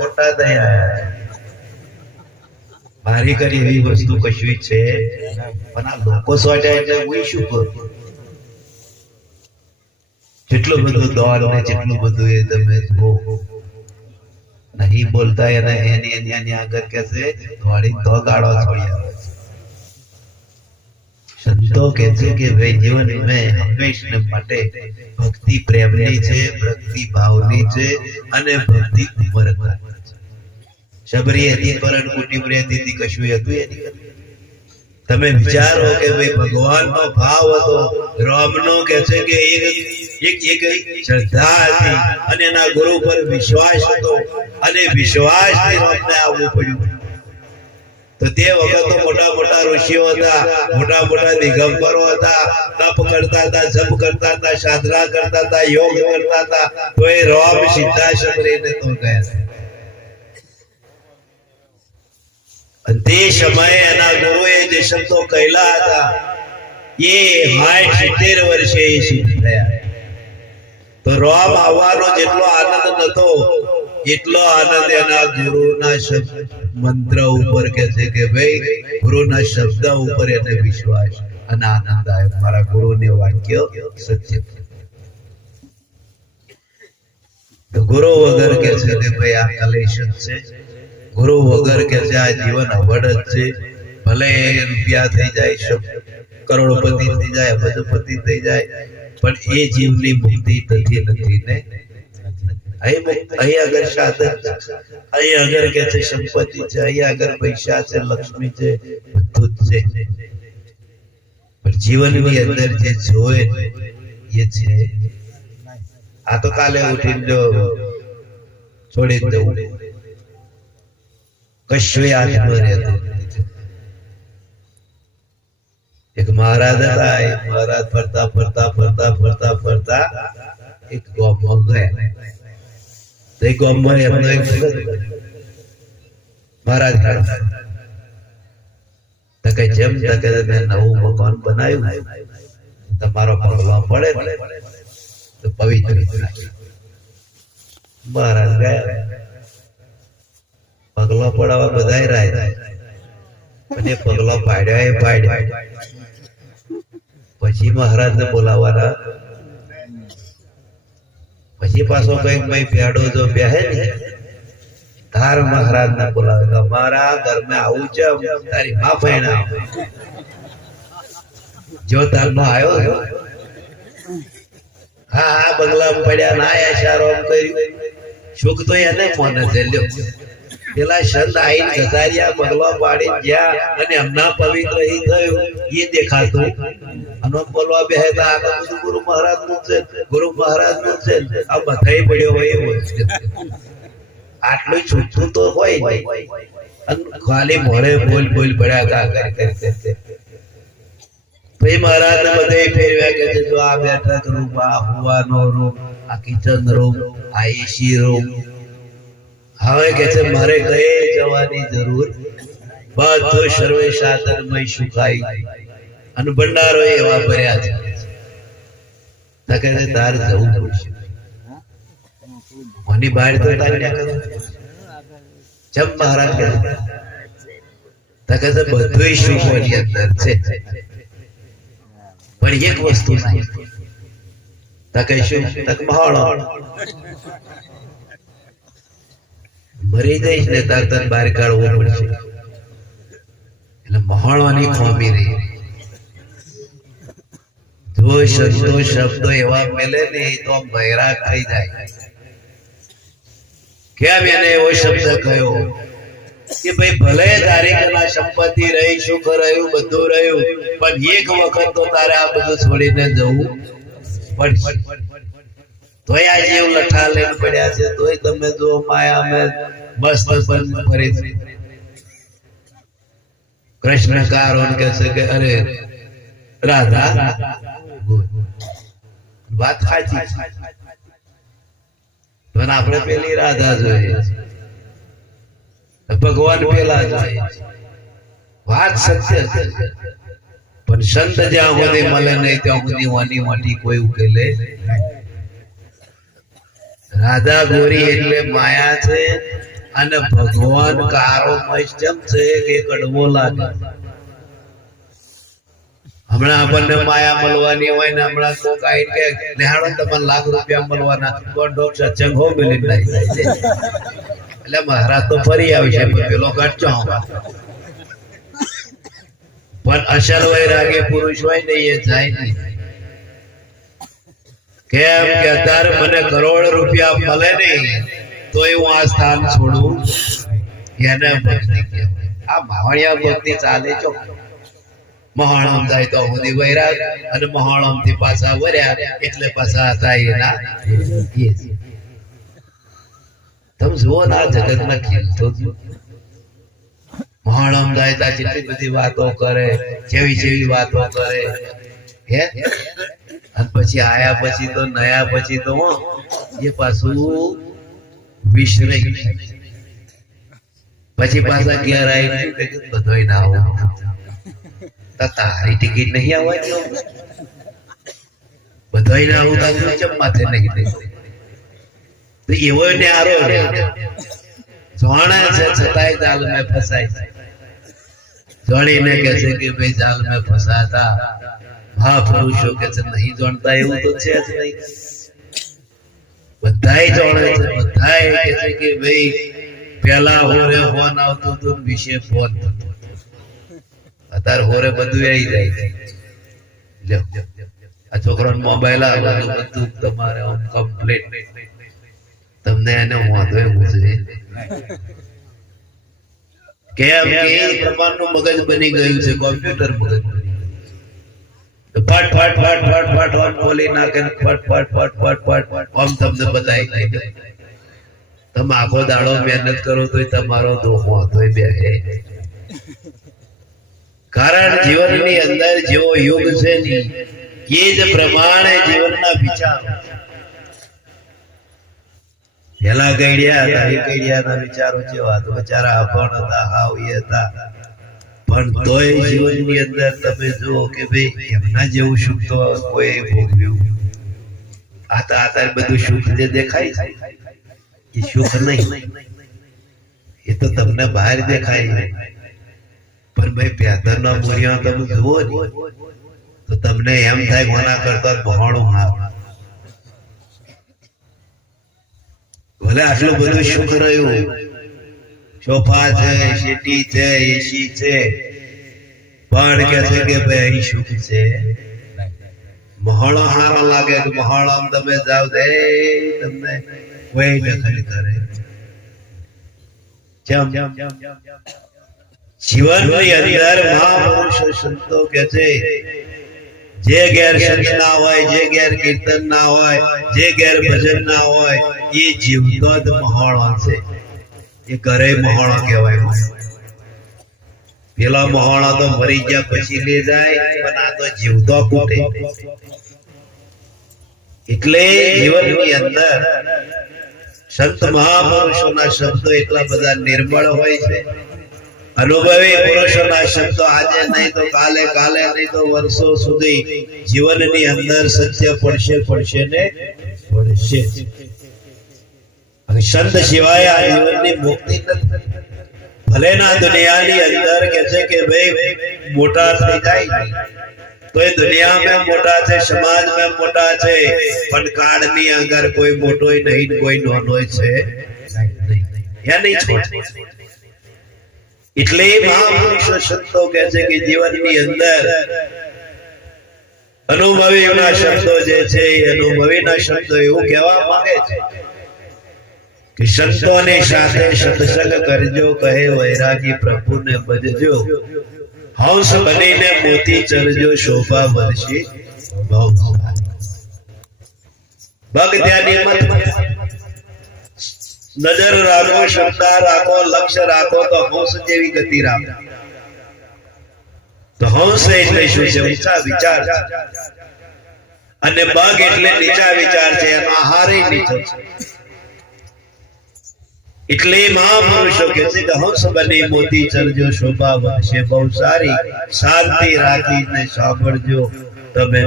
ખોટા દયા મારી કરી એવી વસ્તુ કશું છે પણ આ લોકો સોટ્યા એટલે હું શું કરું જેટલું બધું દોર ને જેટલું બધું એ તમે જુઓ નહીં બોલતા એની આગળ કહેશે થોડી તો ગાળો છોડી આવે સંતો કહે છે કે ભાઈ જીવન મેં હંમેશને માટે ભક્તિ પ્રેમની છે ભક્તિ ભાવની છે અને ભક્તિ ઉમરકાર શબરી હતી કરણ કુટી રહેતી કશું હતું એની તમે વિચારો કે ભાઈ ભગવાનનો ભાવ હતો રામનો કહે છે કે એક શ્રદ્ધા હતી અને એના ગુરુ પર વિશ્વાસ હતો અને વિશ્વાસથી રામને આવવું પડ્યું તો તે વખત તો મોટા મોટા ઋષિઓ હતા મોટા મોટા દિગંબરો હતા તપ કરતા હતા જપ કરતા હતા સાધના કરતા હતા યોગ કરતા હતા તો એ રામ સીધા શબરીને તો ગયા તે સમયે એના ગુરુએ જે શબ્દો કહેલા હતા એ 60-70 વર્ષે સિદ્ધ થયા તો રામ આવવાનો જેટલો આનંદ નતો એટલો આનંદ એના ગુરુના મંત્ર ઉપર કે છે કે ભાઈ ગુરુના શબ્દ ઉપર એને વિશ્વાસ અને આનંદ આવ્યો મારા ગુરુને વાક્ય સત્ય તો ગુરુ વગર કે છે કે ભાઈ આ કલેશ છે ગુરુ વગર કે છે આ જીવન અવડ જ છે ભલે રૂપિયા થઈ જાય કરોડપતિ થઈ જાય અબજપતિ થઈ જાય પણ એ જીવની મુક્તિ થતી નથી ને અહીં અગર સાધન અહીં અગર કે છે સંપત્તિ છે અહીં અગર પૈસા છે લક્ષ્મી છે બધું જ છે પણ જીવનની અંદર જે જોયે એ છે આ તો કાલે ઉઠીને જો છોડી દેવું કશું યાદ ન રહેતું એક મહારાજ હતા મહારાજ ફરતા ફરતા ફરતા ફરતા ફરતા એક ગામમાં ગયા તો એ ગામમાં એમનો એક મહારાજ તો કે જેમ તકે મેં નવું મકાન બનાવ્યું તમારો પગલો પડે તો પવિત્ર મહારાજ ગયા પગલો પડાવવા બધા રાય અને પગલો પાડ્યા પછી મહારાજ ને બોલાવાના પછી પાછો કઈક ભાઈ પેડો જો બેહે ને તાર મહારાજ ને બોલાવે અમારા ઘર માં આવું છે તારી માં પૈણા જો તાર નો આવ્યો હા હા બંગલા પડ્યા ના ઈશારો કર્યું સુખ તો એને મોને છે લ્યો પેલા સંત આઈને ગજારિયા પગલો પાડી ગયા અને એમના પવિત્ર ઈ થયું એ દેખાતું અને બોલવા બેહતા આ બધું ગુરુ મહારાજ નું છે ગુરુ મહારાજ નું છે આ બધાઈ પડ્યો હોય એવો આટલું છૂટું તો હોય અને ખાલી મોડે બોલ બોલ પડ્યા કા કરી ભાઈ મહારાજ ને બધે ફેરવ્યા કે છે જો આ બેઠક રૂમ આ હુવાનો રૂમ આ કિચન રૂમ આ એસી રૂમ હવે કે છે મારે કઈ જવાની જરૂર બધું સર્વે સાધનમય સુખાઈ અને ભંડારો એવા ભર્યા છે તકે તાર જવું પડશે મની બહાર તો તારે જમ મહારાજ કે તકે બધું સુખોની અંદર છે પણ એક વસ્તુ તકે શું તક મહાળો મરી જઈશ ને તાર તન બહાર કાઢવું પડશે એટલે મહાળવાની ખોમી રહી જો શબ્દો એવા મેલે ને તો બૈરાગ થઈ જાય કેમ એને એવો શબ્દ કયો કે ભાઈ ભલે તારી કલા સંપત્તિ રહી સુખ રહ્યું બધું રહ્યું પણ એક વખત તો તારે આ બધું છોડીને જવું પડશે તોય આજે એવું લઠા લઈને પડ્યા છે તોય તમે જો માયા મેં મસ્ત બંધ ફરી કૃષ્ણ કારણ કે છે કે અરે રાધા વાત સાચી પણ આપણે પેલી રાધા જોઈએ ભગવાન પેલા જોઈએ વાત સત્ય છે પણ સંત જ્યાં સુધી મળે નહીં ત્યાં સુધી વાની માટી કોઈ ઉકેલે રાધા ગોરી એટલે માયા છે અને ભગવાન કારો મસ્તમ છે કે કડવો લાગે. હમણાં આપણને માયા મળવાની હોય ને હમણાં કોક આઈને કે નિહાળો તમને લાખ રૂપિયા મળવાના કોણ ડોક સત્સંગ હો મિલી જાય છે એટલે મહારાજ તો ફરી આવશે પેલો ઘટજો પણ અસલ વૈરાગી પુરુષ હોય ને એ જાય નહીં. કેમ કે અત્યારે મને કરોડ રૂપિયા મળે નહીં તો હું આ સ્થાન છોડું એને ભક્તિ કહેવાય. આ માવણિયા ભક્તિ ચાલે છો. મહાણમ જાય તો સુધી વૈરાગ અને મહાણમ થી પાછા વર્યા એટલે પાછા થાય એના. તમે જુઓ ના જગત ના ખેલ તો મહાણમ જાય તા કેટલી બધી વાતો કરે, જેવી જેવી વાતો કરે હે. અને પછી આયા પછી તો નયા પછી તો એ પાછું વિસરે પછી પાછા ઘેર આવી બધોય ના આવો તારી ટિકિટ નહીં આવવાની બધોય ના આવું તારું ચમ માથે નહીં તો એવો ને આરો જાણે છે છતાંય જાલ મેં ફસાય જાણીને કે છે કે ભાઈ જાલ મેં ફસાતા મહાપુરુષો કે છે નહીં જાણતા એવું તો છે જ નહીં. બધાય જાણે છે, બધાય કે છે કે ભાઈ પેલા હોરે ફોન આવતો તો વિશે ફોન થતો અત્યારે હોરે બધું આવી જાય. આ છોકરાનો મોબાઈલ આવે બધું તમારે કમ્પ્લીટ તમને એને વાંધો એવું છે કેમ કે એ પ્રમાણનું મગજ બની ગયું છે, કોમ્પ્યુટર મગજ બની ગયું. ફટ ફટ ફટ ફટ ફટ ઓન બોલી નાખે ફટ ફટ ફટ ફટ ફટ આમ તમને બતાવી દે. તમે આખો દાડો મહેનત કરો તો તમારો દોહો તોય બે. કારણ જીવનની અંદર જેવો યુગ છે ને એ જ પ્રમાણે જીવનના વિચાર પેલા ગઈડ્યા હતા એ ગઈડ્યાના વિચારો જેવા તો બચારા અભણ હતા, હાવ એ હતા, પણ તોય જીવનની અંદર તમે જુઓ કે ભાઈ એમના જેવું સુખ તો કોઈ ભોગવ્યું. આ તો અત્યારે બધું સુખ જે દેખાય છે એ સુખ નહીં, એ તો તમને બહાર દેખાય. પણ ભાઈ પ્યાતરના મૂર્યા તમે જુઓ ને તો તમને એમ થાય કોના કરતા બહાણું હા ભલે આટલું બધું સુખ રહ્યું, સોફા છે, સીટી છે, એસી છે, પણ કે છે કે ભાઈ અહીં સુખ છે. મહાણો હારો લાગે કે મહાણો તમે જાવ દે તમને કોઈ દખલ કરે. જીવનની અંદર મહાપુરુષો સંતો કે છે જે ઘેર સંત ના હોય, જે ઘેર કીર્તન ના હોય, જે ઘેર ભજન ના હોય એ જીવતો જ મહાણો છે. એ ઘરે મહાણો કહેવાય. પેલા મહાણો તો મરી ગયા પછી લે જાય, પણ આ તો જીવતો કૂટે. એટલે જીવનની અંદર સંત મહાપુરુષોના શબ્દો એટલા બધા નિર્મળ હોય છે. અનુભવી પુરુષોના શબ્દો આજે નહીં તો કાલે, કાલે નહીં તો વર્ષો સુધી જીવનની અંદર સત્ય પડશે પડશે ને પડશે. સંત સિવાય આ જીવનની મુક્તિ નથી. ભલે ના દુનિયાની અંદર કે છે કે ભાઈ મોટા થઈ જાય તો એ દુનિયામાં મોટા છે, સમાજમાં મોટા છે, પણ કાળની અંદર કોઈ મોટો નહીં, કોઈ નાનો છે એની છોડ. એટલે મહાપુરુષો સંતો કહે છે કે જીવનની અંદર અનુભવીના શબ્દો જે છે એ અનુભવીના શબ્દો એવું કહેવા માંગે છે કે સંતોની સાથે સત્સંગ કરજો, કહે વૈરાગી પ્રભુને ભજજો, હંસ બનીને મોતી ચરજો, શોભા વર્ષી બહુ ભગ ધ્યાની મત નજર રાખો, ક્ષમતા રાખો, લક્ષ્ય રાખો તો હંસ જેવી ગતિ રાખો. તો હંસ એટલે શું છે? ઊંચા વિચાર છે. અને બગ એટલે નીચા વિચાર છે, એનો આહાર નીચો છે. એટલે મહાપુરુષો કે છે કે હંસ બની મોતી ચરજો, શોભા વધશે બહુ સારી, શાંતિ રાખીને સાંભળજો તમે.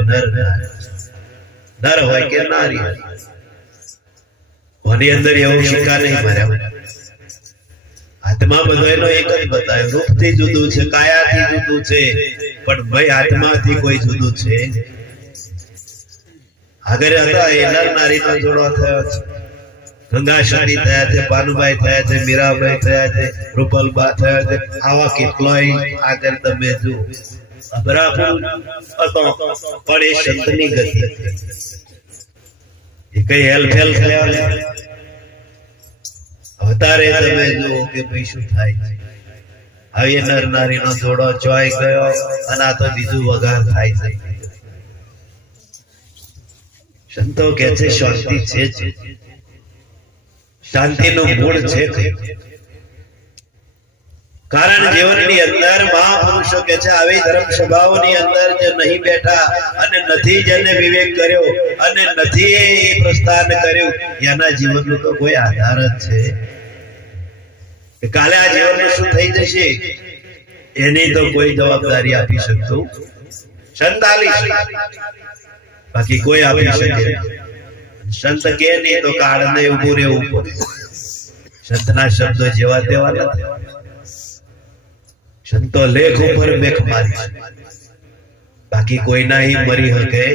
નર હોય કે નારી હોય કોની અંદર એવો શિકાર નહીં માર્યા. આત્મા બધાનો એક જ બતાવ્યો, રૂપથી જુદું છે, કાયાથી જુદું છે, પણ ભાઈ આત્માથી કોઈ જુદું છે. આગળ હતા એ નર નારીનો જોડો થયો છે, ગંગાશંકરી થયા છે, ભાનુભાઈ થયા છે, મીરાબાઈ થયા છે, રૂપલબા થયા છે. આવા કેટલાય આગળ તમે જુઓ. બરાબર હતો પણ એ સંતની ગતિ, એ કઈ હેલફેલ થયા નહીં. અવતારે તમે જુઓ કે ભાઈ શું થાય છે. હવે નર નારીનો જોડો ચોય ગયો અને આ તો બીજું વઘાર થાય છે. સંતો કે છે શાંતિ છે જ, શાંતિનું મૂળ છે. કારણ જીવનની અંદર મહાપુરુષો કે છે આવી ધર્મ સભાઓની અંદર જે નહીં બેઠા અને નથી જેને વિવેક કર્યો અને નથી પ્રસ્થાન કર્યું, એના જીવનનો તો કોઈ આધાર જ છે. કાલે આ જીવનને શું થઈ જશે એની તો કોઈ જવાબદારી આપી શકતું સંતાલી, બાકી કોઈ આપી શકે. સંત કે નહીં તો કાળને ઉભું રહેવું પડે. સંતના શબ્દો જેવા તેવા નથી. સંતો લેખ ઉપર મેખ મારી, બાકી કોઈ નહીં મરી શકે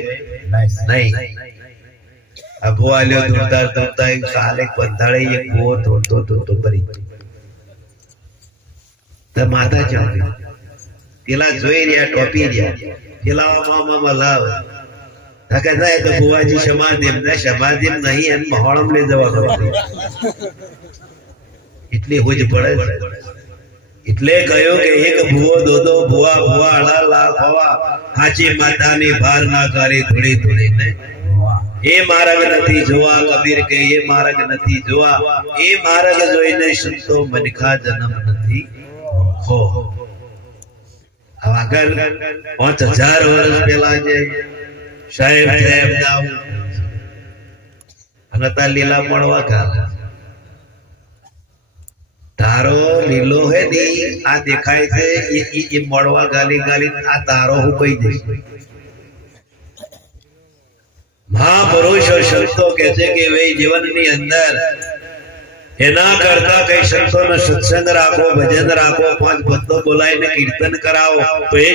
નહીં. આ ભોવાલ્યો ધૂમતા ધૂમતા કાલે બંધાળે એક ભૂવો ધોતો ભરી માતા ચાલી પેલા જોઈ રહ્યા, ટોપી રહ્યા, પેલા લાવે તો ભુવાજી સમાધિ સમાધિ નહીં એમ મહોળમ લઈ જવાનો. એટલી હુજ પડે છે. એટલે કહ્યું કે એક ભુવો દોદો ભુવા ભુવા અડા લાખ હોવા, હાચી માતાની ભાર ના કરી ધૂળી ધૂળીને. એ માર્ગ નથી જોવા, કબીર કે એ માર્ગ નથી જોવા, એ માર્ગ જોઈને સંતો મનખા જન્મ નથી. આગળ 5000 વર્ષ પહેલા જે સાહેબ અને તાર લીલા મળવા કાલે તારો લીલો હે ને આ દેખાય છે એ મળવા ગાલી ગાલી આ તારો હું કહી દઈશ. મહાપુરુષો સંતો કે છે કે ભાઈ જીવનની અંદર એના કરતા કઈ સંતોનો સત્સંગ રાખો, ભજન રાખો, 5 ભક્તો બોલાવીને કીર્તન કરાવો તો એ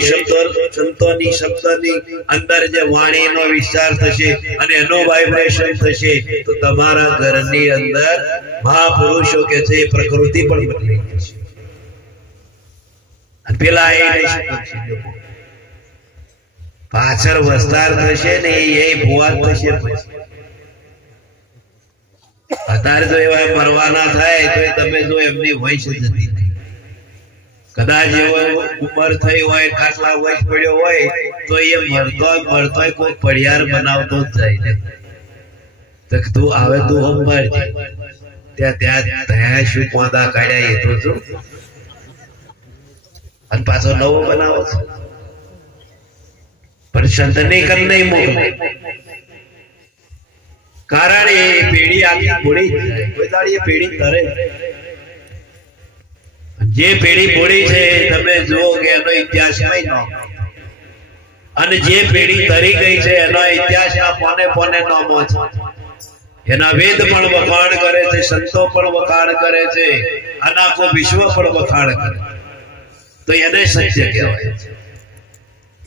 સંતોની શબ્દની અંદર જે વાણીનો વિસ્તાર થશે અને એનો વાઇબ્રેશન થશે તો તમારા ઘરની અંદર મહાપુરુષો કે છે પ્રકૃતિ પણ બદલાઈ જશે. અને પેલા એ પાછળ વિસ્તાર થશે ને એ ભુવા થશે. પછી અત્યારે જો એવા મરવાના થાય તો તમે જો એમની વયસ જતી નહીં. કદાચ એવો ઉંમર થઈ હોય, ખાટલા વયસ પડ્યો હોય તો એ મરતો કોઈ પડિયાર બનાવતો જ જાય. તું આવે તું હંભાર ત્યાં શું પોદા કાઢ્યા એ તો શું અને પાછો નવો બનાવો છો. પણ સંતની કન નહીં મોકલે, કારણ એ પેઢી આખી બોડી કોઈ દાડી એ પેઢી તરે. જે પેઢી બોડી છે તમે જુઓ કે એનો ઇતિહાસ નહીં નો, અને જે પેઢી તરી ગઈ છે એનો ઇતિહાસ આ પોને પોને નોમો છે. એના વેદ પણ વખાણ કરે છે, સંતો પણ વખાણ કરે છે, અને આખો વિશ્વ પણ વખાણ કરે. તો એને સત્ય કહેવાય.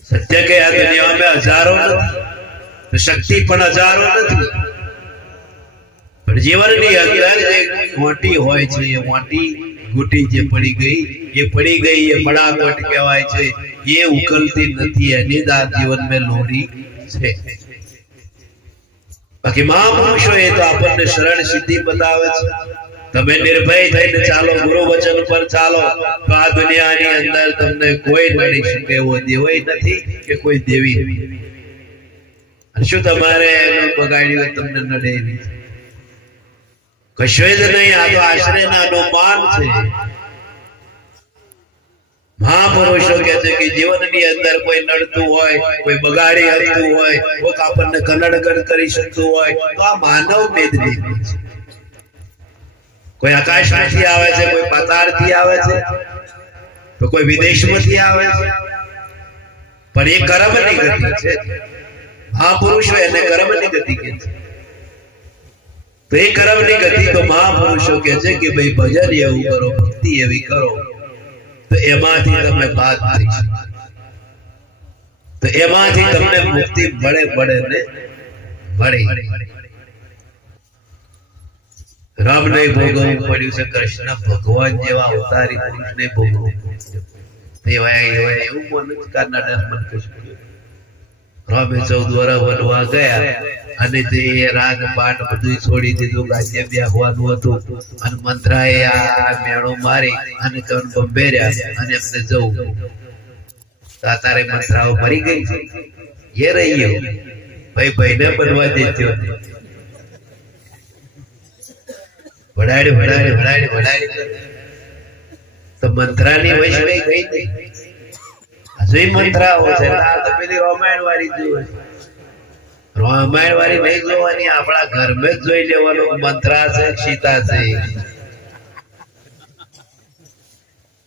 સત્ય કે આ દુનિયામાં હજારો નથી, શક્તિ પણ હજારો નથી, પણ જીવનની અંદર જે મોટી હોય છે એ મોટી ગુટી જે પડી ગઈ એ બડાકોટ કહેવાય છે. એ ઉકલતી નથી, એની જ આ જીવનમાં લોરી છે. બાકી મહાપુરુષો એ તો આપણને સરળ સિદ્ધિ બતાવે છે. તમે નિર્ભય થઈને ચાલો, ગુરુ વચન પર ચાલો તો આ દુનિયાની અંદર તમને કોઈ નડી શકે એવો દેવય નથી કે કોઈ દેવી. શું તમારે એનું બગાડ્યું તમને નડે એવી કશું જ નહીં. આ તો આશ્રયના અનુમાન છે. મહાપુરુષો કે છે કે જીવનની અંદર કોઈ નડતું હોય, કોઈ બગાડી હરતું હોય, કોઈ આપણને કનડગડ કરી શકતું હોય તો આ માનવ મેદની છે. કોઈ આકાશમાંથી આવે છે, કોઈ પાતાળથી આવે છે, તો કોઈ વિદેશમાંથી આવે છે, પણ એ કર્મની ગતિ છે. મહાપુરુષો એને કર્મની ગતિ કહે છે. તો એ કર્મની ગતિ તો મહાપુરુષો કહે છે કે ભાઈ ભજન એવું કરો, ભક્તિ એવી કરો તો એમાંથી તમને બાદ થઈ શકે, તો એમાંથી તમને મુક્તિ મળે ને મળે. રામને ભોગવવું પડ્યું છે, કૃષ્ણ ભગવાન જેવા અવતારી પુરુષને ભોગવવું એવું રામે 14 વર્ષ વનવા ગયા અને તે રાગ પાટ બધું છોડી દીધું, ગાજે બેહવાનું હતું અને મંત્રાએ આ મેળો મારી અને કણ બંબેર્યા અને એમને જવું. તારે મંત્રાઓ મરી ગઈ છે એ રહી ભાઈને બનવા દેજો, વડાડી તો મંત્રાની વૈશ્વય ગઈ નહીં. હજુ મંત્રાઓ છે. આ તો પેલી રામાયણ વાળી જોવે, રામાયણ વાળી નહીં જોવાની, આપણા ઘરમાં જ જોઈ લેવાનું. મંત્રા છે, સીતા છે,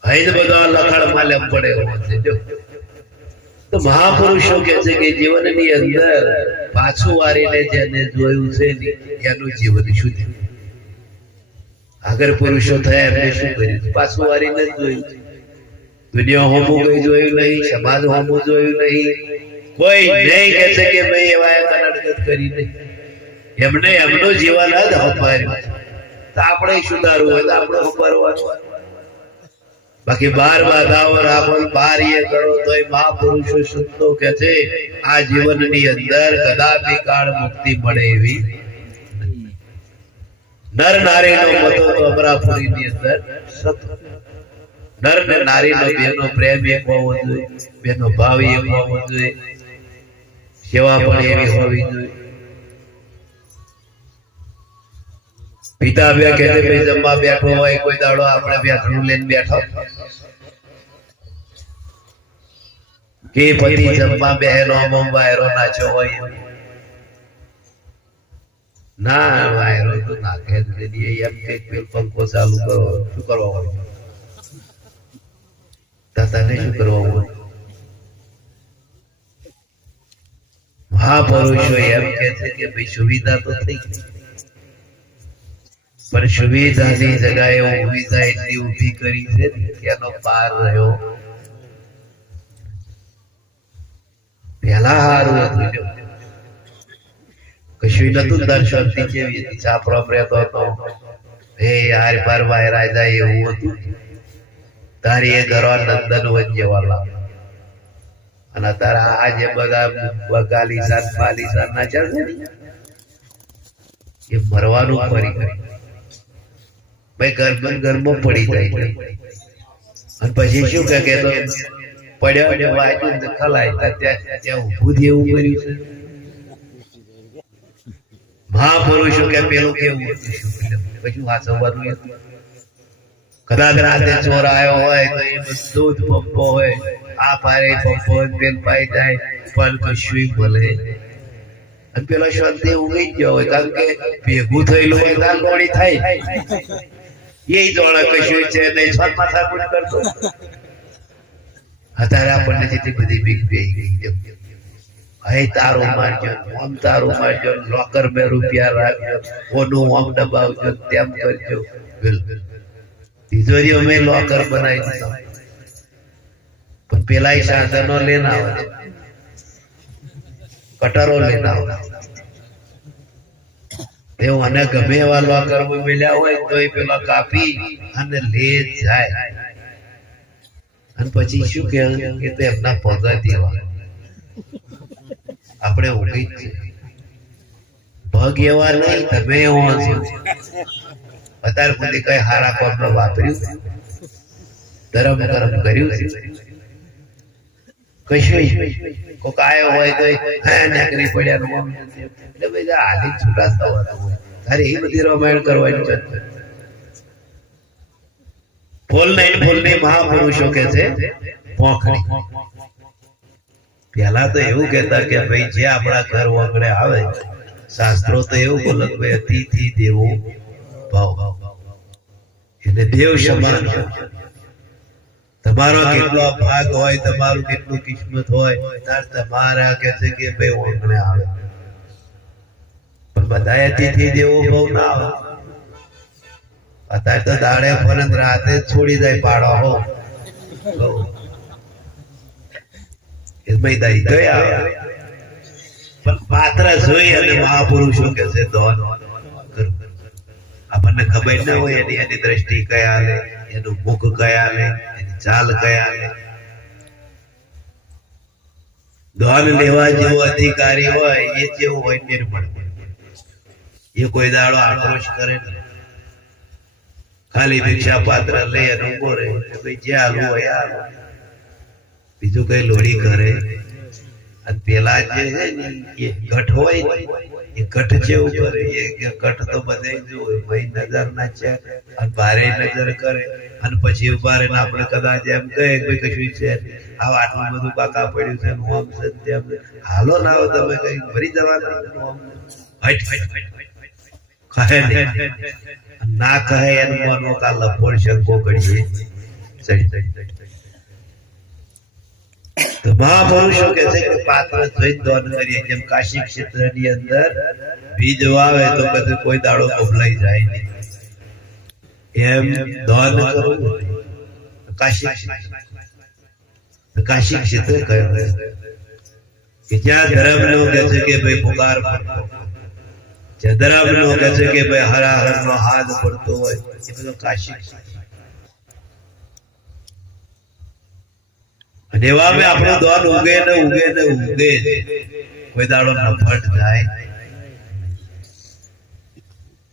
અહીં બધા લખણ માલમ પડે છે. તો મહાપુરુષો કે છે કે જીવનની અંદર પાછું વારીને જેને જોયું છે એનું જીવન શુદ્ધ. આગળ પુરુષો થયા એમને શું કર્યું? પાછું વારીને જ જોયું છે. દુનિયા હોમું કઈ જોયું નહીં, સમાજ હોમું જોયું નહીં, કોઈ નહીં કે છે કે ભાઈ એવા કનડગત કરી નહીં. એમને એમનું જીવન જ હપાર્યું. તો આપણે સુધારવું હોય તો આપણે હપારવાનું. બાકી 12 બાધાઓ રાખો, 12 કરો તો મહાપુરુષો સંતો કે છે આ જીવનની અંદર કદાપી કાળ મુક્તિ મળે એવી. નર નારીનો મતો તો અમરાપુરીની અંદર સત. નર ને નારીનો બેનો પ્રેમ એક હોવો જોઈએ, બેનો ભાવ એક હોવો જોઈએ, સેવા પણ એવી હોવી જોઈએ. પિતા બે કે ભાઈ જમવા બેઠો હોય, કોઈ દાડો આપણે બેઠું લઈને બેઠો કે પતિ જમવા બેહેરો વાયરો નાચ્યો હોય, ના વાયરો તો નાખે જ નહીં. એમ કે પંખો ચાલુ કરો, શું કરવા હોય? દાદાને શું કરવા હોય? મહાપુરુષો એમ કે છે કે ભાઈ સુવિધા તો થઈ ગઈ, પણ સુવિધાની જગ્યાએ સુવિધા એટલી ઊભી કરી છે કે એનો પાર રહ્યો. પેલા હારું હતું, કશું નતું. દર્શન કેવી હતી, ચાપરો રહેતો હતો, એ હાર પાર વાયરા જાય એવું હતું. તારી એ ઘરો નંદન વન જેવા. અને અત્યારે આ જે બધા ગાલીસાન પાલીસાન ના ચાલશે એ મરવાનું ફરી કરી ભાઈ ઘરમાં પડી જાય. અને પછી શું કે તો પડ્યો ને વાંચ્યું ને ખલાય ત્યાં ઊભું જ એવું કર્યું છે. મહાપુરુષો કે પેલું કેવું પછી વાંચવાનું હતું. કદાચ રાતે ચોર આવ્યો હોય તો એ બધું જ પંપો હોય, આ પારે પંપો પેલ પાઈ જાય પણ કશું ભલે. અને પેલો શાંતિ ઉગી ગયો હોય કારણ કે ભેગું થયેલું હોય ત્યાં ગોળી થાય એ જોડે કશું છે નહીં, છત માથા કુટ કરતો. અત્યારે આપણને જેટલી બધી બીક બેહી ગઈ. અહીં તારું મારજો, આમ તારું મારજો, લોકર મેં રૂપિયા રાખજો, ઓનું આમ દબાવજો, તેમ કરજો. તિજોરીઓ મેં લોકર બનાવી દીધો, પણ પેલા સાધનો લેના આવે, કટરો લેના આવે. એવું અને ગમે એવા લોકર મેલ્યા હોય તો એ પેલા કાપી અને લે જાય. અને પછી શું કે એમના પગા દેવા. આપણે ઉઠી જ પગ એવા નહીં, તમે એવા છો. અત્યાર સુધી કઈ હારા કોમ વાપર્યું, ધરમ કરમ કર્યું કશું કોક આવ્યો હોય તો નાકરી પડ્યા એટલે બધા હાલી છૂટા થવાના હોય. તારે એ બધી રામાયણ કરવાની છે. ફૂલ નહીં મહાપુરુષો કે છે પોખડી. પેલા તો એવું કહેતા કે ભાઈ જે આપણા ઘર વગડે આવે, શાસ્ત્રો તો એવું બોલે કે અતિથિ દેવો ભાવ, એટલે દેવ સમાન. તમારો કેટલો ભાગ હોય, તમારું કેટલું કિસ્મત હોય, તાર તમારા કે છે કે ભાઈ વગડે આવે. પણ બધા અતિથિ દેવો બહુ ના આવે. અત્યારે તો દાડે ફરત રાતે છોડી જાય પાડો હો એ ભાઈ દઈ જોઈ આવે. પણ પાત્ર જોઈ અને મહાપુરુષો કે છે દોન આપણને ખબર ના હોય એની એની દ્રષ્ટિ કયા લે, એનું મુખ કયા લે, એની ચાલ કયા લે. દોન લેવા જેવો અધિકારી હોય એ જેવું હોય નિર્મળ, એ કોઈ દાડો આક્રોશ કરે નહીં. ખાલી ભિક્ષા પાત્ર લઈ અને ઉભો રહે, ભાઈ જે હાલવું હોય હાલો, બીજું કઈ લોડી કરે. અને પેલા જે છે ને એ ઘટ હોય ને એ ઘટ જેવું કરે, એ ઘટ તો બધે જોવે ભાઈ નજર નાચે અને ભારે નજર કરે અને પછી ઉભા રહીને આપણે કદાચ એમ કહે ભાઈ કશું છે આ આટલું બધું કાકા પડ્યું છે નોમ છે તેમ હાલો લાવો તમે કઈ ભરી જવાના કહે ના કહે એનું મનો કા લફોડ શંકો કરીએ. તો મહાપુરુષો કે છે કે પાત્ર જોઈ દોન કરીએ. જેમ કાશી ક્ષેત્રની અંદર બીજ વાવે તો બધું કોઈ દાડો ગભલાઈ જાય નહીં, એમ દોન કરવું. કાશી ક્ષેત્ર કહેવાય કે જ્યાં ધર્મ નો કે છે કે ભાઈ પુકાર પડતો, જ્યાં ધર્મ નો કે છે કે ભાઈ હરાહર નો હાથ પડતો હોય એ બધું કાશી. અને એવામાં આપણો દોન ઉગે ને ઉગે ને ઉગે, કોઈ દાડો નફટ જાય.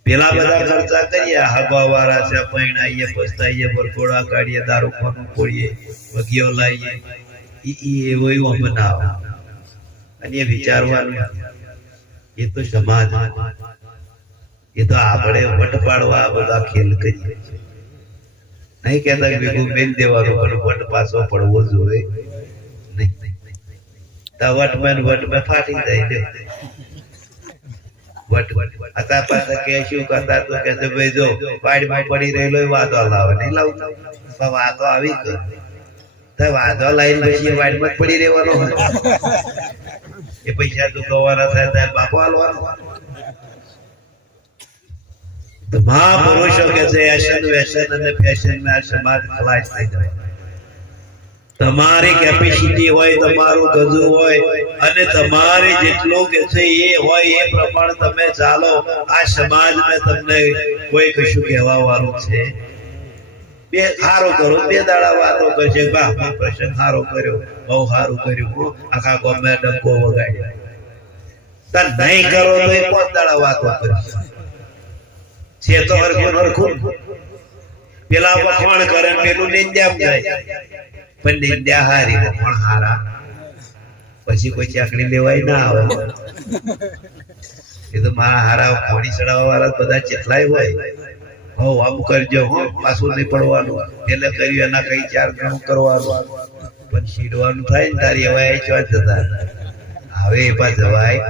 પેલા બધા ખર્ચા કરીએ, હગવા વાળા છે, પૈણાઈએ, પસ્તાઈએ, વરઘોડા કાઢીએ, દારૂ ખાનું ખોડીએ, વગીઓ લાવીએ, એવો એવો બનાવ. અને એ વિચારવાનું એ તો સમાજ, એ તો આપણે વટ પાડવા બધા ખેલ કરીએ. નહીં કેતા ભેગું બેન દેવાનું, પણ વટ પાછો પડવો જોઈએ નહીં. વટ ફાટી જાય. હતા પાછા કે શું કરતા તો કે છે ભાઈ જો પાડીમાં પડી રહેલો વાતો લાવે, નહીં લાવતા વાતો આવી કર વાતો લાવીને પછી વાડીમાં પડી રહેવાનો હોય. એ પૈસા ચૂકવવાના થાય ત્યારે બાપો હાલવાનો. તો મહાપુરુષો કે છે એશન વેશન અને ફેશન માં સમાજ ખલાસ થઈ જાય. તમારી કેપેસિટી હોય, તમારું ગજુ હોય અને તમારે જેટલું કે છે એ હોય એ પ્રમાણે તમે ચાલો. આ સમાજમાં તમને કોઈ કશું કહેવા વાળું છે? બે સારો કરો, બે દાડા વાતો કરશે, વાહ પ્રસંગ સારો કર્યો, બહુ સારું કર્યું, આખા ગામે ડંકો વગાડ્યો. નહીં કરો તો એ 5 દાડા વાતો કરશે. છે તો હરખું પેલા વખાણ કરે, પેલું નિંદ્યા જાય. પણ નિંદ્યા હારી, વખાણ હારા, પછી કોઈ ચાકડી લેવાય ના આવે. એ તો મારા હારા ખોડી ચડાવવા વાળા બધા જેટલાય હોય, હો આમ કરજો, હો પાછું નહીં પડવાનું, એટલે કર્યું એના કઈ 4 ગણું કરવાનું. પણ શીડવાનું થાય ને તારી હવે ચો જતા હવે એ પાછ જવાય.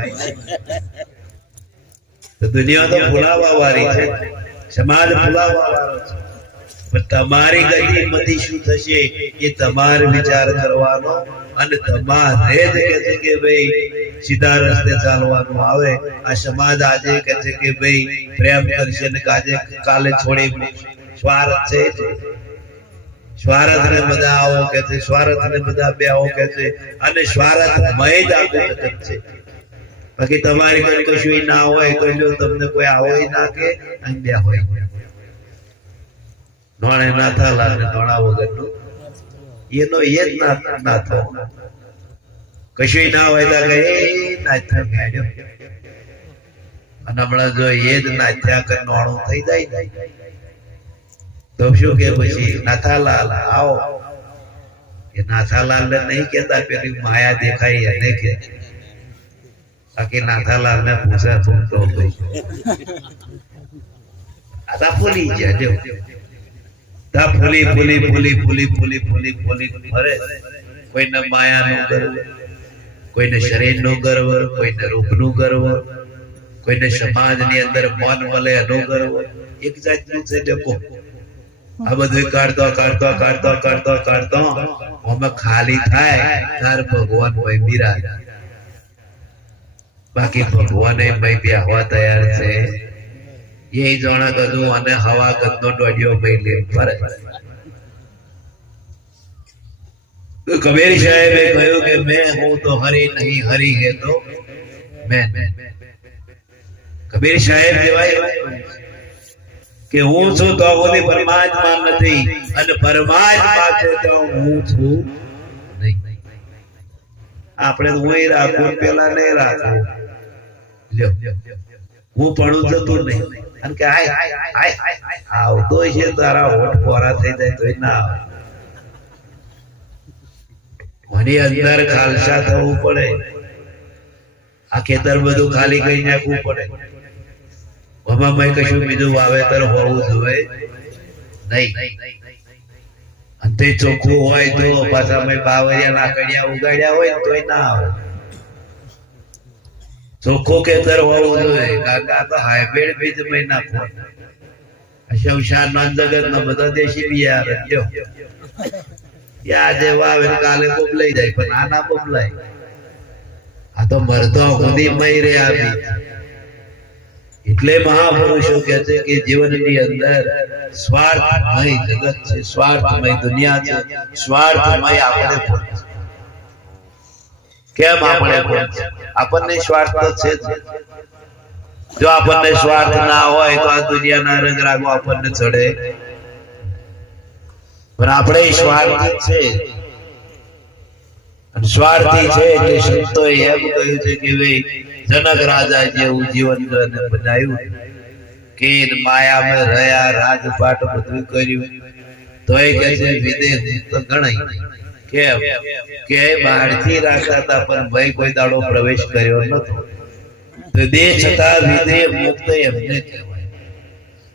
તો દુનિયા તો ભૂલાવા વાળી છે, સમાજ ભૂલાવા વાળો છે. પણ તમારી ગતિમાંથી શું થશે એ તમારે વિચાર કરવાનો. અને તમારે જ કે છે કે ભાઈ સીધા રસ્તે ચાલવાનું આવે. આ સમાજ આજે કે છે કે ભાઈ પ્રેમ કરશે ને કાલે છોડી સ્વાર્થ છે, સ્વાર્થ ને બધા આવો કે છે, સ્વાર્થ ને બધા બે આવો કે છે, અને સ્વાર્થ મય જ આખું જગત છે. બાકી તમારી કોઈ કશું ના હોય, કોઈ જો તમને કોઈ આવો ના કે અહીં બે હોય. નોણે ના થાલા ને નોણા વગરનું એનો એ જ ના થવો. કશું ના હોય તો કે એ ના થાય. અને હમણાં જો એ જ ના થયા કે નોણું થઈ જાય તો શું કે પછી નાથાલાલ આવો. એ નાથાલાલ ને નહીં કેતા, પેલી માયા દેખાય એને કે. બાકી નાથાલાલ ને પૂછા તો આ ફૂલી જાય, ફૂલી ફૂલી ફૂલી ફૂલી ફૂલી ફૂલી ફૂલી ફરે. કોઈને માયા નો ગર્વ, કોઈને શરીર નો ગર્વ, કોઈને રૂપ નું ગર્વ, કોઈને સમાજ ની અંદર મન મળે એનો ગર્વ. એક જાતનું છે દેખો. આ બધું કાઢતો કાઢતો કાઢતો કાઢતો કાઢતો અમે ખાલી થાય તાર ભગવાન હોય બિરાજ. બાકી ભગવાને ભાઈ બેહવા તૈયાર છે એ જણા ગધું અને હવા ગધનો દોડ્યો ભાઈ લે ફરે કબીર સાહેબે કહ્યું કે મેં હું તો હરી નહીં હરી હે તો મેં કબીર સાહેબ કહેવાય કે હું છું તો ઓલી પરમાત્મા નથી અને પરમાત્મા છે તો હું છું નહીં આપણે તો હું રાખું પેલા નહીં રાખું લ્યો હું પણ જતું નહીં અને કે હાય આવતો છે તારા હોઠ પોરા થઈ જાય તો ના આવે મને અંદર ખાલસા થવું પડે આ ખેતર બધું ખાલી કરી નાખવું પડે આમાં કશું બીજું વાવેતર હોવું જોઈએ નહીં અંતે ચોખ્ખું હોય તો પાછા બાવરિયા નાકડિયા ઉગાડ્યા હોય તોય ના આવે ચોખ્ખું ખેતર હોવું જોઈએ કારણ કે આ તો હાઇબ્રિડ બીજ મેં નાખો શવશાન ના જગત ના બધા દેશી બિયારણ લ્યો આજે વાવે કાલે બબલાઈ જાય પણ આ ના બબલાય આ તો મરતો સુધી મય રે આવી એટલે મહાપુરુષો કહે છે કે જીવનની અંદર સ્વાર્થમય જગત છે સ્વાર્થમય દુનિયા છે સ્વાર્થમય આપણે કેમ આપણે આપણને સ્વાર્થ તો છે જ જો આપણને સ્વાર્થ ના હોય તો આ દુનિયાના રંગ રાગો આપણને ચડે પણ આપણે સ્વાર્થી છે સ્વાર્થી છે એટલે સંતોએ એમ કહ્યું છે કે ભાઈ જનક રાજા જેવું જીવન બનાવ્યું કે માયામાં રહ્યા રાજપાટ બધું કર્યું તો એ કહે છે વિદેહ તો ગણાય કેમ કે બહારથી રાખતા હતા પણ ભાઈ કોઈ દાડો પ્રવેશ કર્યો નતો તો દેહ છતાં વિદેહ મુક્ત એમને કહેવાય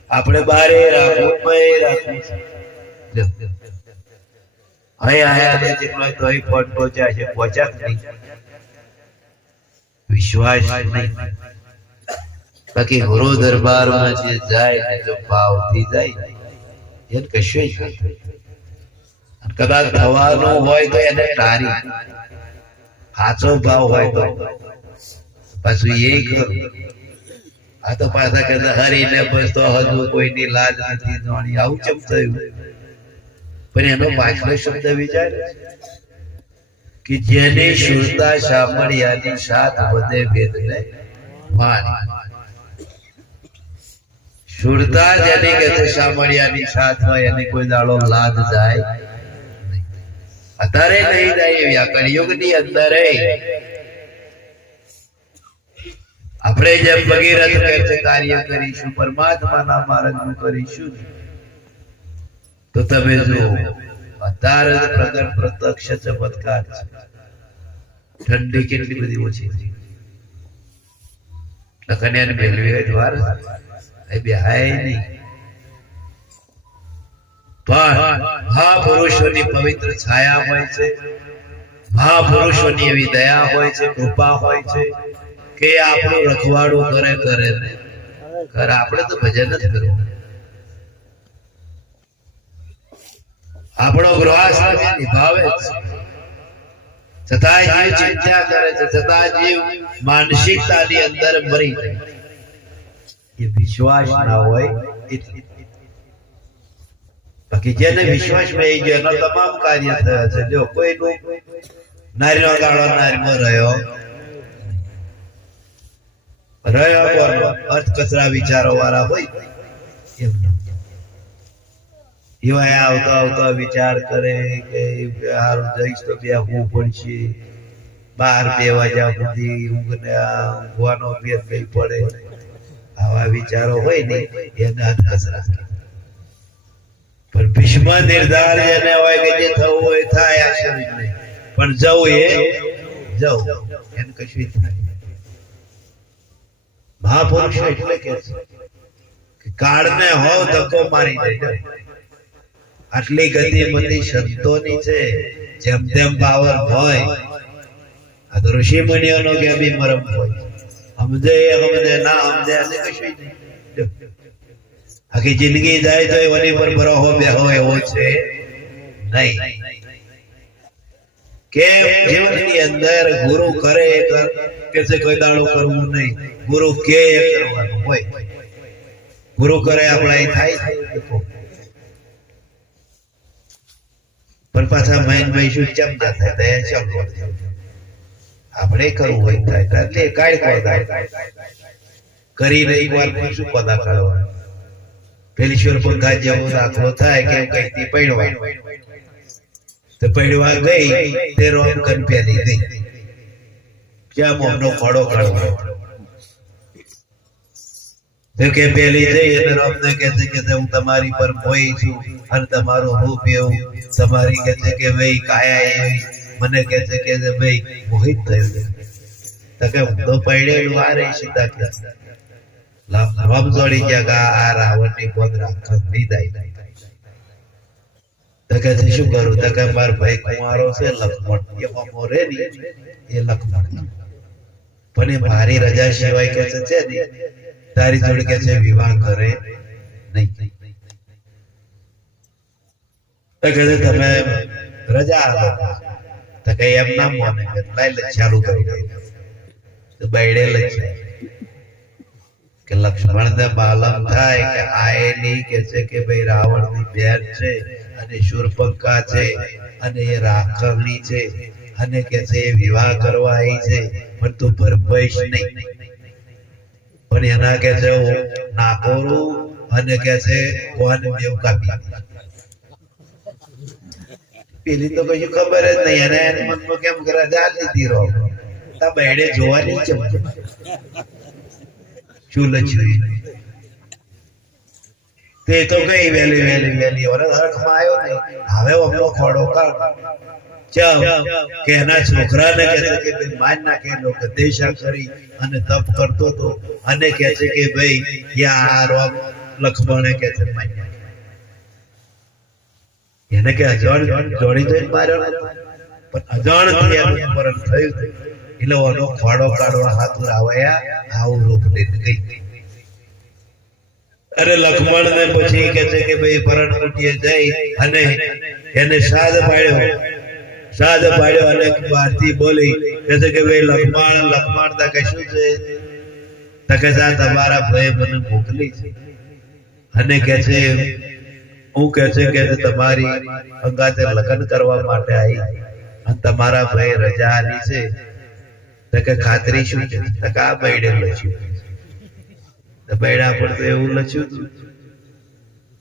આપણે બારે રાખવું રાખવું અહીં આયા જેટલો તો અહીં પહોંચ્યા છે પહોંચ્યા નહીં વિશ્વાસ નહીં બાકી ગુરુ દરબારમાં જે જાય જો ભાવથી જાય એને કશું કદાચ થવાનું હોય તો એને ટારી સાચો ભાવ હોય તો પાછું એ કરું આ તો પાછા કદાચ હરીને બસ તો હજુ કોઈની લાજ નથી જાણી આવું કેમ થયું પણ એનો પાછલો શબ્દ વિચાર કે જેને શુરતા સાંભળ્યાની સાથ વધે વેદને માની શુરતા જેને કે છે સાંભળ્યાની સાથ હોય એને કોઈ દાડો લાદ જાય અત્યારે નહીં જાય એવી આ કળિયુગની અંદર આપણે જેમ ભગીરથ કાર્ય કરીશું પરમાત્માના માર્ગનું કરીશું તો તમે જો અત્યારે પ્રગટ પ્રત્યક્ષ ચમત્કાર છે ઠંડી કેટલી બધી ઓછી લખનિયાને મેળવી દ્વાર એ બેહાય નહીં પણ મહાપુરુષોની પવિત્ર છાયા હોય છે મહાપુરુષોની એવી દયા હોય છે કૃપા હોય છે કે આપણું રખવાડું કરે આપણે તો ભજન જ કરવું આપણો ગ્રહાસ નિભાવે છે છતાં જીવ ચિંતા કરે છે છતાં જીવ માનસિકતાની અંદર મરી એ વિશ્વાસ ના હોય બાકી જેને વિશ્વાસ માં ગયો એનો તમામ કાર્ય થયા છે જો કોઈનું નારીનો ગાળો નારીમાં રહ્યો અર્થ કચરા વિચારો વાળા હોય એમ એવા આવતા આવતા વિચાર કરે કે હારું જઈશ તો બેહવું પડશે બહાર 2 વાગ્યા સુધી ઊંઘવાનો અભ્યાસ કઈ પડે આવા વિચારો હોય ને એના કચરા પણ ભીષ્મ નિર્ધાર એને હોય કે જે થવું હોય થાય આ શરીરને પણ જવું એ જવું એને કશું થાય મહાપુરુષ એટલે કે કાળને હોવ ધક્કો મારી જાય આટલી ગતિમતી સંતોની છે જેમ તેમ પાવર હોય આ તો ઋષિ મુનિઓનો કે બી મરમ હોય સમજે ના સમજે અને કશું નહીં આખી જિંદગી જાય તો એની પર બરોહો બેહો એવો છે નહીં કે જીવનની અંદર ગુરુ કરે કે છે કોઈ દાડો કરવું નહીં, ગુરુ કે કરવાનું હોય. ગુરુ કરે આપણે અહીં થાય દેખો, પણ પાછા માઇન્ડમાં શું ચમતા થાય દયા ચાલુ આપણે કરવું હોય થાય એટલે કાઢ કરી રહી વાર શું પતા કાઢવા. પેલી શોર પંખા જેવો દાખલો થાય કે કઈથી પડવા તો પડવા ગઈ તે રોમ કન પેલી ગઈ ક્યાં મોહનો ખોડો કાઢવો તો કે પેલી જઈ અને રોમને કહે છે કે હું તમારી પર મોહી છું અને તમારું રૂપ એવું તમારી કહે છે કે ભાઈ કાયા એવી મને કહે છે કે ભાઈ મોહિત થયું તો કે હું તો પડેલું આ રહી સીતા કે રામ જોડી ગયા આ રાવણની ગોદ રાખત નહીં થાય તો કે શું કરું તો કે મારો ભાઈ કુંવારો છે લક્ષ્મણ એ મોરે ની એ લક્ષ્મણ પણ એ મારી રજા સિવાય કે છે ને તારી જોડે કે છે વિવાહ કરે નહીં. તો કે તમે રજા આપો તો કે એમ ના માને લઈ ચાલુ કરી તો બૈડે લઈ કે લક્ષ્મણ ને માલમ થાય કે આયેલી કે છે કે ભાઈ રાવણ ની બેન છે અને શૂરપંખા છે અને એ રાખવણી છે અને કે છે એ વિવાહ કરવા આવી છે પણ તું ભરભઈશ નહીં. પણ એના કે છે નાકોરું અને કે છે કોણ દેવ કાપી પેલી તો કશું ખબર જ નહીં અને એના મનમાં કેમ કરે જા લીધી રહો તા બેડે જોવાની છે શું લખ્યું તે તો કઈ વેલી વેલી વેલી હરખમાં આવ્યો નહીં હવે અમનો ખોડો કાઢ ચમ કે એના છોકરાને કહે છે કે ભાઈ માન નાખે લોકો દેશા કરી અને તપ કરતો હતો અને કહે છે કે ભાઈ યાર લક્ષ્મણે કહે છે માન એને કે અજાણ જોડી જોઈ માર્યો પણ અજાણથી એનું મરણ થયું એટલે ઓનો ખોડો કાઢવા હાથું આવયા આવું રૂપ લઈને ગઈ. અરે લક્ષ્મણ ને પછી કે છે કે ભાઈ પરણ કુટીએ જઈ અને એને સાદ પાડ્યો અને બહારથી બોલી કે છે કે ભાઈ લક્ષ્મણ તા કે શું છે તો કે તમારા ભાઈ મને મોકલી છે અને કે છે હું કે છે કે તમારી અંગાતે લગ્ન કરવા માટે આવી અને તમારા ભાઈ રજા આલી છે તો કે ખાતરી શું છે તો કે આ બૈડે લખ્યું તો બૈડા પર તો એવું લખ્યું હતું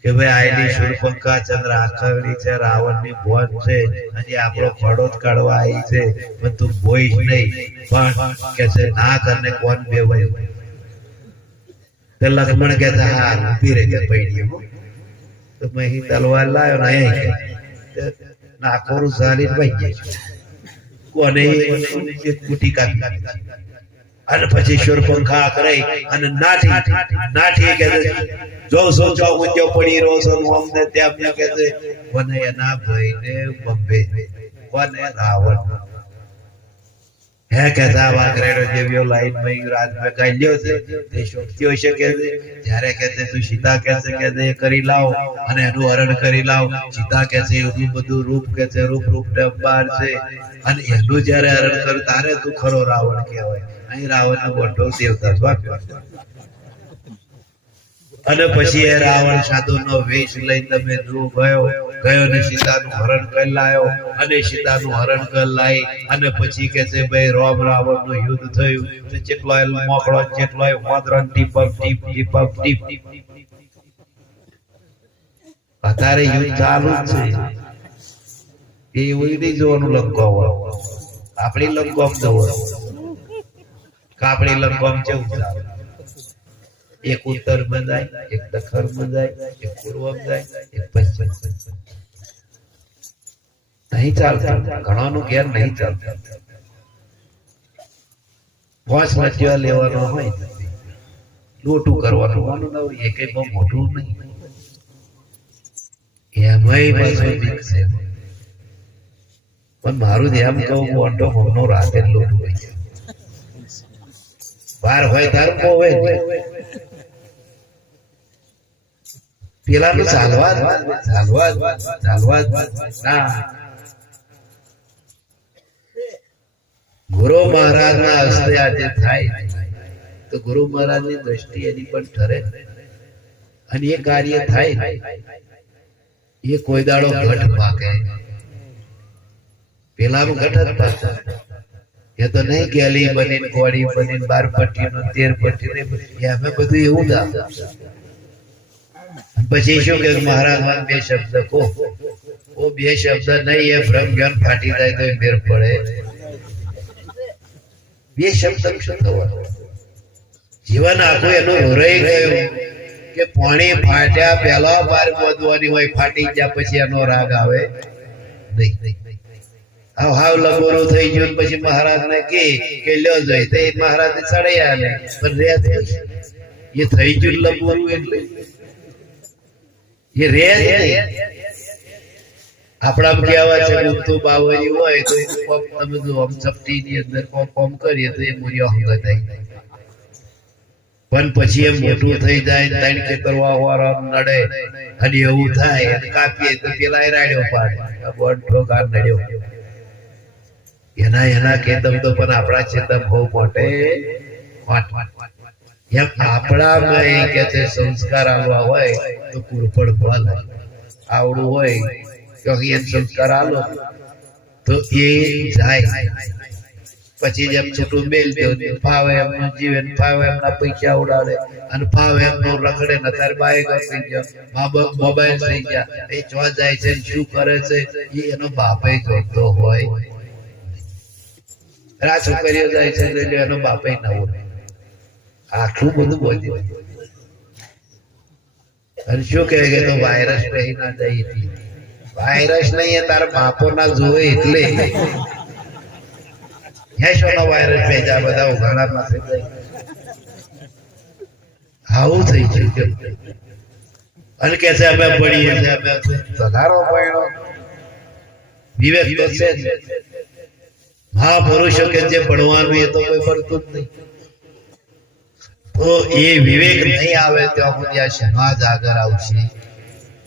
કે ભાઈ આયલી શૂરપંખા ચંદ્ર આખવડી છે રાવણની ભોન છે અને આપણો ખોડો જ કાઢવા આવી છે પણ તું બોઈશ નહીં પણ કે છે ના કરને કોણ બેવાય તો લક્ષ્મણ કે છે હા ઊભી રહે કે બૈડી તો મેં તલવાર લાવ્યો ને નાકોરું સાલી ભાઈ ગયા કોને કુટી કાપી અને પછી શૂરપંખા કરી અને નાઠી કે જો સોચો ઊંચો પડી રહ્યો છો અમને ત્યાં કે છે કોને એના ભાઈને બંબે કોને રાવણ હે કહેતા વાગરેડો જેવીઓ લાઈન માં રાત માં ગાલ્યો છે તે શોધતી હશે કે જ્યારે કે તું સીતા કે છે કે કરી લાવ અને એનું હરણ કરી લાવ સીતા કે છે એવું બધું રૂપ કે છે રૂપ ને અંબાર છે અને એનું જ્યારે હરણ કર તારે તું ખરો રાવણ કહેવાય. અહીં રાવણ નો મોટો દેવતા સ્વાપ્યો અને પછી એ રાવણ સાધુ નો વેશ લઈ તમે ગયો ને સીતાનું હરણ કરી લાયો અને સીતાનું હરણ કરી લાવી અને પછી કે છે ભાઈ રામ રાવણ નું યુદ્ધ થયું તો જેટલો મોકળો જેટલો મોદરન ટીપ અત્યારે યુદ્ધ ચાલુ જ છે એવું નહીં જોવાનું લંકાવ આપણી લંકામ જોવાનું આપણી લંકામ કેવું ચાલે એક ઉત્તર માં જાય એક દક્ષિણ માં જાય એક પૂર્વ માં જાય એક પશ્ચિમ નહીં ચાલતા ઘણાનું ઘેર નહીં ચાલતા પોસ મચિયા લેવાનો હોય લોટું કરવાનું માનું ના હોય એ કઈ બહુ મોટું નહીં એમાંય પાછું બીક છે પણ મારું એમ કહું મોટો મોનો રાતે લોટું હોય બાર હોય તારું બહુ હોય પેલાનું ચાલવા ના ગુરુ મહારાજના હસ્તે આજે થાય તો ગુરુ મહારાજની દ્રષ્ટિ એની પણ ઠરે અને એ કાર્ય થાય એ કોઈ દાડો ઘટ પાકે પેલાનું ઘટ જ પાકે એ તો નહીં કે અલી બનીને કોડી બનીને 12 પટ્ટીનો 13 પટ્ટી અમે બધું એવું જ પછી શું કે મહારાજ બે શબ્દ કહો ઓ બે શબ્દ નહીં એ ભ્રમ જ્ઞાન ફાટી જાય તો મેર પડે બે શબ્દ શું થવાનું જીવન આખું એનું રોરાઈ ગયું કે પાણી ફાટ્યા પહેલા બાર બોધવાની હોય ફાટી ગયા પછી એનો રાગ આવે નહીં હાવ લગોરો થઈ ગયો પછી મહારાજ ને કે લ્યો જોઈ તો મહારાજ ચડે આલે પણ રે એ થઈ ગયું લગોરું એટલે એ રે જ નહીં આપણા કહેવા છે ઉત્તુ બાવરી હોય તો તમે જો આમ ચપટી ની અંદર કોમ કરીએ તો એ મૂર્યો હંગ થાય પણ પછી એમ મોટું થઈ જાય ત્રણ ખેતરવા વાળા નડે અને એવું થાય કાપીએ તો પેલા રાડ્યો પાડે બોટ ઠોકાર નડ્યો એના ખેતમ તો પણ આપણા ચેતમ બહુ મોટે એમ આપણામાં કે છે સંસ્કાર આલવા હોય તો કુરપડ ફળ આવડું હોય કે અહીં સંસ્કાર આલો તો એ જાય પછી જેમ છૂટું મેલ દો ફાવે એમનું જીવન ફાવે એમના પૈસા ઉડાડે અને ફાવે એમનું રખડે ને તાર બાઈક થઈ ગયા મોબાઈલ થઈ ગયા એ ચો જાય છે શું કરે છે એ એનો બાપે જોતો હોય આ છોકરીઓ જાય છે એનો બાપે ના હોય આટલું બધું બોલી અને શું કહે કે તો વાયરસ રહી ના જાય વાયરસ નહીં તારા બાપો ના જોવે એટલે વાયરસ ભેજા બધા ઉઘાડા આવું થઈ ગયું અને કે છે અમે પડીએ છીએ અમે સગારો પડ્યો વિવેક તો છે મહાપુરુષો કે જે ભણવાનું એ તો કોઈ પડતું જ નહીં તો એ વિવેક નહીં આવે ત્યાં સુધી આ સમાજ આગળ આવશે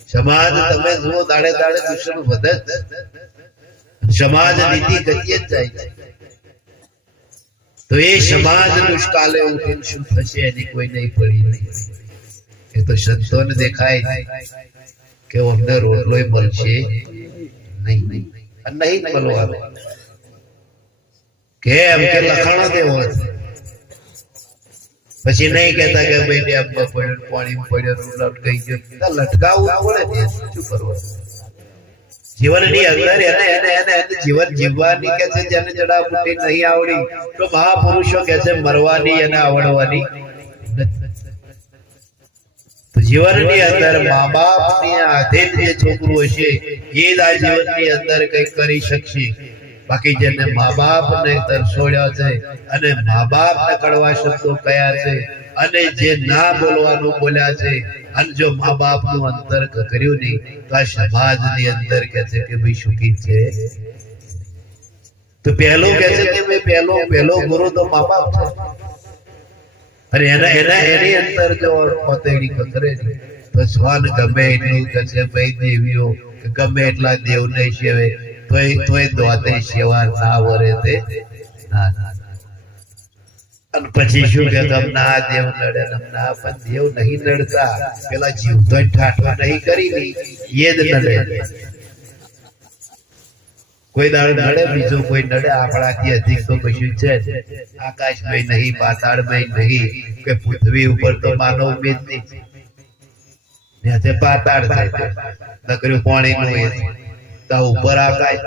સમાજ તમે જુઓ દાડે દાડે દૂષણ વધે જ સમાજ નીતિ ગતિએ જ જાય છે તો એ સમાજ દુષ્કાલે ઉઠીને શું થશે એની કોઈ નહીં પડી નહીં એ તો સંતોને દેખાય કે અમને રોટલોય મળશે નહીં નહીં મળવાનો કેમ કે લખાણો દેવો પછી નહીં કહેતા કે ભાઈ ડેમમાં પડ્યો પાણી પડ્યો લટકાઈ ગયો લટકાવવું પડે શું કરવાનું જીવનની અંદર એને જીવન જીવવાની કે છે જેને જડાબુટી નહીં આવડી તો મહાપુરુષો કે છે મરવાની એને આવડવાની તો જીવનની અંદર મા બાપની આધીન જે છોકરું હશે એ જ આ જીવનની અંદર કઈ કરી શકશે બાકી જેને મા બાપ ને તરસોડ્યા છે અને મા બાપ ને કડવા શબ્દો કયા છે અને જે ના બોલવાનું બોલ્યા છે અને જો મા બાપ નું અંતર કર્યું નહીં તો આ સમાજ ની અંદર કે છે કે ભાઈ સુખી છે તો પહેલું કે છે કે ભાઈ પહેલો ગુરુ તો મા બાપ છે અને એની અંદર જો પોતેડી કકરે તો સ્વાન ગમે એટલું કે છે ભાઈ દેવીઓ ગમે એટલા દેવ નહીં સેવે તોય દોતે સેવા ના વરે તે ના અને પછી શું કે તમને આ દેવ નડે તમને આ પણ દેવ નહીં નડતા પેલા જીવતો ઠાઠો નહીં કરી એ જ નડે કોઈ દાડ નડે બીજો કોઈ નડે આપણાથી અધિક તો કશું છે આકાશમાં નહીં પાતાળમાં નહીં કે પૃથ્વી ઉપર તો માનવ ઉમેદ નહીં ત્યાંથી પાતાળ થાય નકર્યું પાણી નું તો ઉપર આકાશ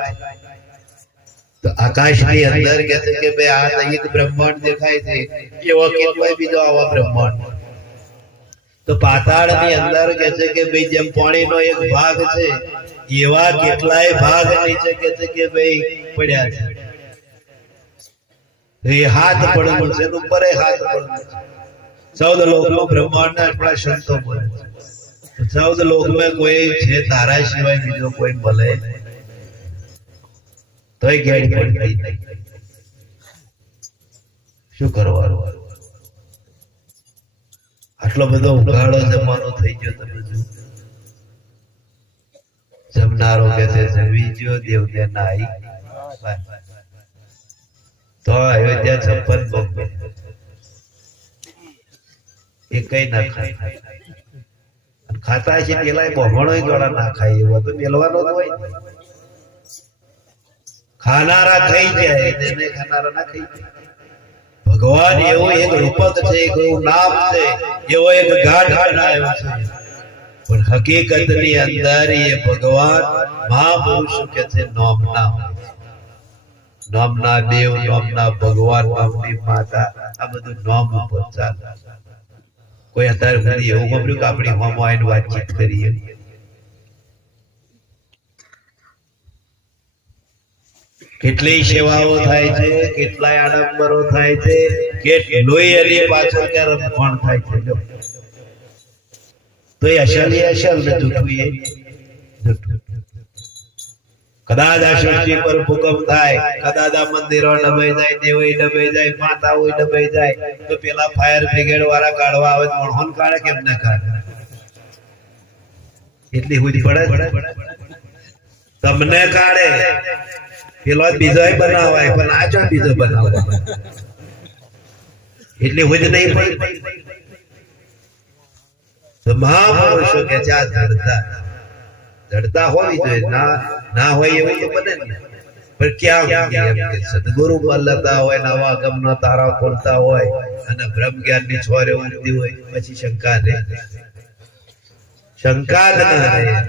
તો આકાશ ની અંદર કે છે કે ભાઈ આ એક બ્રહ્માંડ દેખાય છે એવો કેટલોય બીજો આવા બ્રહ્માંડ તો પાતાળ ની અંદર કે છે કે ભાઈ જેમ પાણી નો એક ભાગ છે એવા કેટલાય ભાગ નીચે કે છે કે ભાઈ પડ્યા છે એ હાથ પડેલું છે ઉપર હાથ પડેલું છે 14 લોકનો બ્રહ્માંડ આપણા સંતો બોલે છે 14 લોક में કોઈ છે તારા સિવાય બીજો કોઈ ભલે તોય ગેડી પડી શું કરવાનું આટલો બધો ઉઘાડો જમાનો થઈ ગયો તમે જમનારો કે છે જવી જો દેવ દે નાઈ તો અયોધ્યા 56 ભોગ એ કઈ ના ખાય ખાતા છે પેલા બહોણો દ્વારા ના ખાય એવો તો મેલવાનો જ હોય ખાનારા ખાઈ જાય તેને ખાનારા ના ખાઈ જાય ભગવાન એવો એક રૂપક છે એવું નામ છે એવો એક ગાઢ બનાવ્યો છે પણ હકીકતની અંદર એ ભગવાન મહાપુરુષ કે છે નામના દેવ નામના ભગવાન નામની માતા આ બધું નામ ઉપર ચાલે કોઈ અત્યારે સુધી એવું ગમ્યું કે આપણી હોમો આવીને વાતચીત કરીએ કેટલી સેવાઓ થાય છે કેટલાય આડંબરો થાય છે કેટલોય એની પાછળ ક્યારે રમણ થાય છે તો એ અસલ ને જૂઠું એ જૂઠું કદાચ આ સૃષ્ટિ પર ભૂકંપ થાય કદાચ આ મંદિરો ડબાઈ જાય દેવો ડબાઈ જાય માતાઓ ડબાઈ જાય તો પેલા ફાયર બ્રિગેડ વાળા કાઢવા આવે મોહન કાઢે કેમ ના કાઢે એટલી હુજ પડે તમને કાઢે પેલો બીજો બનાવાય પણ આ ચો બીજો બનાવાય એટલી હુજ નહીં પડી તો મહાપુરુષો કે છે આ જડતા હોવી જોઈએ ના હોય એવું તો બને ને પણ ક્યાં સદગુરુ બોલતા હોય નવા ગમનો તારા ખોલતા હોય અને બ્રહ્મ જ્ઞાન ની છોરે ઉડતી હોય પછી શંકા રહે શંકા જ ના રહે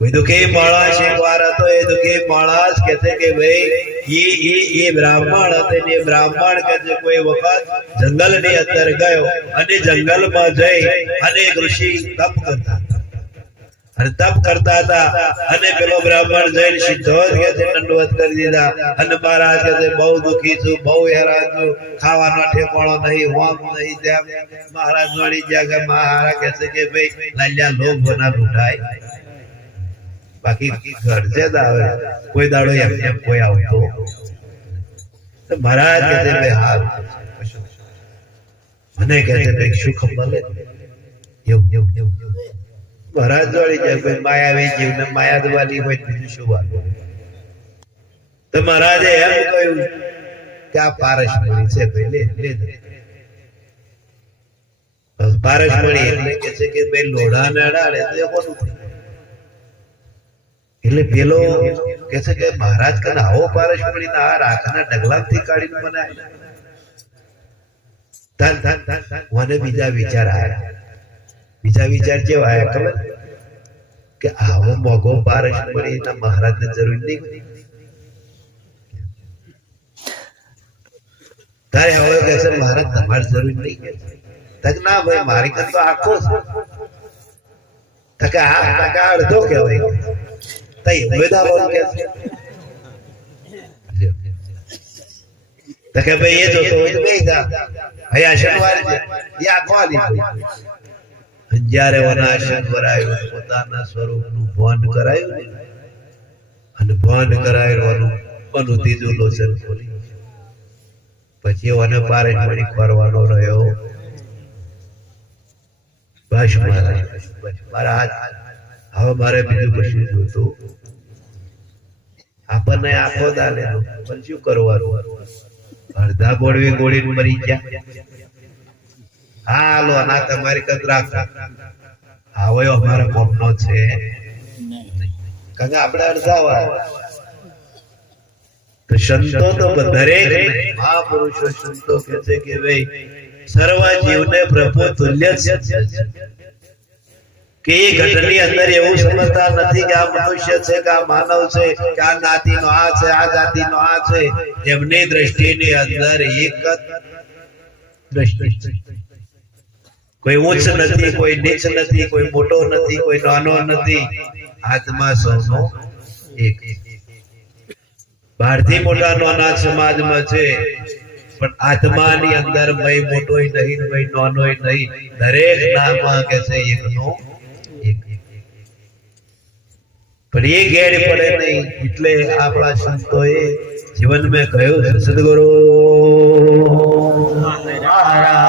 કોઈ દુખી માણસ એક વાર હતો એ દુખી માણસ કે છે કે ભાઈ એ બ્રાહ્મણ હતો ને બ્રાહ્મણ કે છે કોઈ વખત જંગલ ની અંદર ગયો અને જંગલમાં જઈ અને એક ઋષિ તપ કરતા અને તપ કરતા હતા અને પેલો બ્રાહ્મણ જઈને સીધો જ કે છે દંડવત કરી દીધા અને મહારાજ કે છે બહુ દુખી છું બહુ હેરાન છું ખાવાનો ઠેકાણો નહીં હોમ નહીં તેમ મહારાજ વળી ગયા કે મહારાજ કે છે કે ભાઈ લાલ્યા લોભ ના લૂંટાય બાકી ઘર છે આવે કોઈ દાડો એમ કોઈ આવતો તો મહારાજ કે છે ભાઈ હાલ મને કે છે ભાઈ સુખ મળે એવું મહારાજ વાળી જાય કોઈ માયાવી જીવને માયા દવાલી હોય બીજું શું વાત તો મહારાજે એમ કહ્યું કે આ પારસમણી છે ભાઈ લે પારસમણી એટલે કે છે કે ભાઈ લોઢા ને અડાડે તો એ કોનું એટલે પેલો કે છે કે મહારાજ કને આવો પારસમણી ના આ રાખના ડગલાથી કાઢીને બનાવે મને બીજા વિચાર આવ્યા બીજા વિચાર કેવા આવ્યા ખબર કે આવો મોઘો પારસમણી ના મહારાજ ને જરૂર નહીં તારે હવે કે છે મહારાજ તમારે જરૂર નહીં તક ના ભાઈ મારી કર તો આખો તકે આ અડધો કહેવાય તઈ વેદા બોલ કે તકે ભાઈ એ જોતો હોય તો બે જા હયા શનિવાર છે એ આખો આલી જ્યારે વનાશન કરાયું પોતાના સ્વરૂપનું ભાન કરાયું અને ભાન કરાયેલું અનુ ત્રીજું લોચન ખોલી પછી એને પારસમણી કરવાનો રહ્યો બસ મહારાજ હવે મારે બીજું કશું જોતું આપણને આખો દાલે પણ શું કરવાનું અડધા ગોળવી ગોળીને મરી ગયા હાલો ના તમારી કદ રાખો હવે અમારા કોમનો છે કારણ કે આપણે અડધા વાર તો સંતો તો દરેક મહાપુરુષો સંતો કે છે કે ભાઈ સર્વ જીવને પ્રભુ તુલ્ય છે કે એ ઘટની અંદર એવું સમજતા નથી કે આ મનુષ્ય છે કે આ માનવ છે કે આ નાતીનો આ છે આ જાતિનો આ છે એમની દ્રષ્ટિની અંદર એક જ દ્રષ્ટિ કોઈ ઉચ્ચ નથી કોઈ નીચ નથી કોઈ મોટો નથી કોઈ નાનો નથી આત્મા સૌનો એક બહારથી મોટા નાના સમાજમાં છે પણ આત્માની અંદર ભાઈ મોટોય નહીં ભાઈ નાનોય નહીં દરેક નામમાં કે છે એકનો એક પણ એ ગેર પડે નહીં એટલે આપણા સંતોએ જીવન મેં કહ્યું સદગુરુ મહારાજ